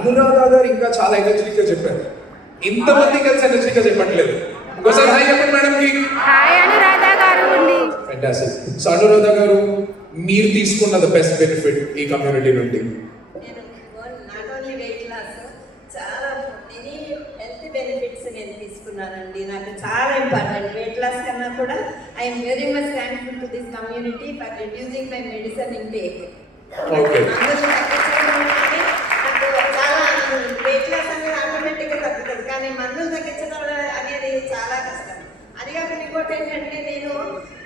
అనురాధ గారు ఇంకా చాలా ఎనర్జెటిక్గా చెప్పారు. ఇంతమంది కలిసి ఎనర్జెటిక్గా చెప్పట్లేదు. ఒకసారి హాయ్ చెప్పండి మేడం కి. హాయ్ అనురాధ గారు అండి. ఫ్యాంటాస్టిక్. సో అనురాధ గారు, మీరు తీసుకున్న ద బెస్ట్ బెనిఫిట్ ఈ కమ్యూనిటీ నుండి? నేను నాట్ ఓన్లీ వెయిట్ లాస్, చాలా మెనీ హెల్త్ బెనిఫిట్స్ నేను తీసుకున్నానండి. నాకు చాలా ఇంపార్టెంట్. వెయిట్ లాస్ కన్నా కూడా I'm very much thankful to this community for reducing my medicine intake. Okay. నాకు చాలా వెయిట్ లాస్ అనేది ఆటోమేటిక్గా తగ్గుతుంది, కానీ మందులు తగ్గించడం అనేది చాలా కష్టం. అది కాకుండా ఇంకోటి ఏంటంటే, నేను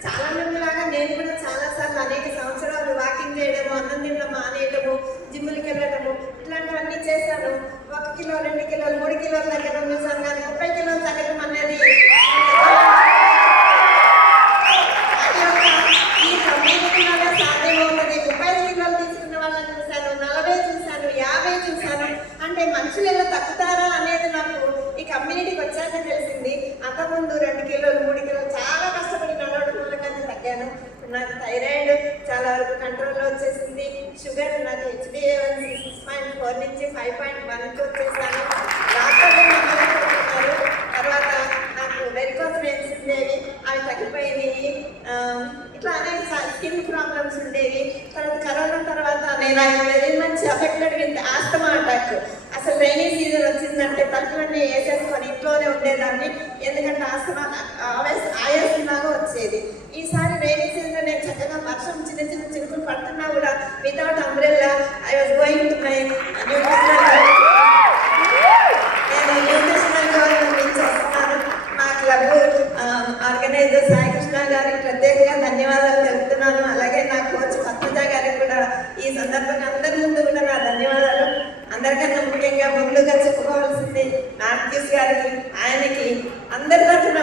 చాలా మందిలాగా నేను కూడా చాలాసార్లు అనేక సంవత్సరాలు వాకింగ్ చేయడము, అన్నం తినడం మానేయటము, జిమ్ములకి వెళ్ళటము, ఇట్లాంటివన్నీ చేశాను. 1 కిలో 2 కిలోలు 3 కిలోలు తగ్గడం చూసాను, కానీ 30 కిలోలు తగ్గడం అనేది ఈ కమ్యూనిటీలోనే సాధ్యమవుతుంది. 35 కిలోలు తీసుకున్న వాళ్ళని చూశాను, 40 చూశాను, 50 చూశాను. అంటే మనుషులు ఎలా తగ్గుతారా అనేది నాకు ఈ కమ్యూనిటీకి వచ్చాక తెలిసింది. అంతకుముందు 2 కిలోలు 3 కిలోలు చాలా కష్టపడి నడవడం మూలంగానే తగ్గాను. నాకు థైరాయిడ్ చాలా వరకు కంట్రోల్లో వచ్చేసింది. షుగర్ నాకు HbA1c 6.4 నుంచి 5.1కి వచ్చేసాను. డాక్టర్లు నమ్మలేకపోతున్నారు. తర్వాత నాకు వెరికోస్ వెయిన్స్ ఉండేవి, అవి తగ్గిపోయినాయి. ఇట్లా అనేక స్కిన్ ప్రాబ్లమ్స్ ఉండేవి. తర్వాత కరోనా తర్వాత నేను very much affected with asthma attack. అసలు రైనీ సీజన్ వచ్చిందంటే తలుపులన్నీ వేసేసుకొని ఇంట్లోనే ఉండేదాన్ని, ఎందుకంటే ఆస్తమా ఆయాసంలాగా వచ్చేది. ఈసారి రైనీ సీజన్లో నేను చక్కగా వర్షం చిన్న చిన్న చినుకులు పడుతున్నా కూడా without umbrella I was going to my nutritional government నుంచి వస్తున్నాను. మా క్లబ్ ఆర్గనైజర్ సాయి కృష్ణ గారికి ప్రత్యేకంగా ధన్యవాదాలు తెలుపుతున్నాను. అలాగే నా కోచ్ పద్మజ గారికి కూడా ఈ సందర్భంగా అందరి ముందు కూడా నా ధన్యవాదాలు. అందరికన్నా ముఖ్యంగా ముందుగా చెప్పుకోవాల్సింది నార్తీస్ గారికి, ఆయనకి అందరి తరఫున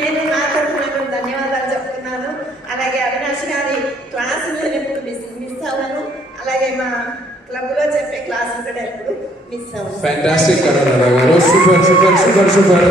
నేను నా తరఫున ధన్యవాదాలు చెప్తున్నాను. అలాగే అవినాష్ గారి క్లాసులు నేను ఎప్పుడు మిస్ అవ్వను. అలాగే మా క్లబ్లో చెప్పే క్లాసులు కూడా ఎప్పుడు మిస్ అవ్వను. ఫ్యాంటాస్టిక్ అనురాధ గారు. Super super super super.